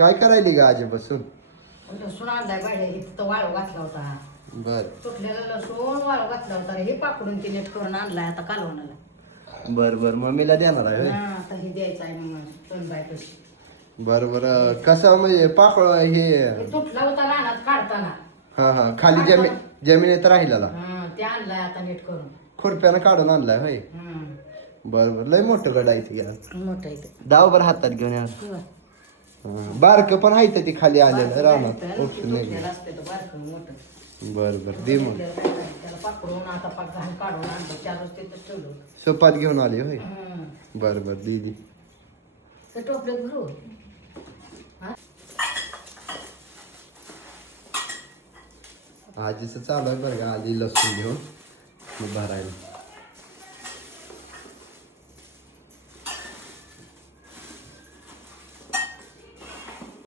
काय करायली ग आजी बसून? लसूण आणलाय बाहेर इथं वाळू घातला होता. बर तुटलेला लसूण वाळू घातला होता हे पाकडून ती नीट करून आणलाय आता कालवणाला. बर बर मम्मीला देणार आहे होय? आता हे द्यायचं आहे मग तोंडबाई कशी. बर बर कसं म्हणजे पाकळ हे हे तुटला होता रानात काढताना. हा हा खाली जमिनीत राहिलेला ते आणलाय आता नीट करून. खुरप्यानं काढून आणलाय होय? बर बर लय मोठं रडायचं घ्या. मोठं आहे ते. डावभर हातात घेऊन या. बारक पण आहे ती खाली आलेलं रानात उपसून तुटलेलं असते तो बारकं मोठं. बर बर दे मग. त्याला पाकडून आता पाक घाण काढून आणलं 4 दिवस तिथं ठेवलं. सोपात घेऊन आली होय? बर बर दीदी ते टोपल्यात भरू. आजीचं चालू आहे बरं का आजी लसूण घेऊन भरायला.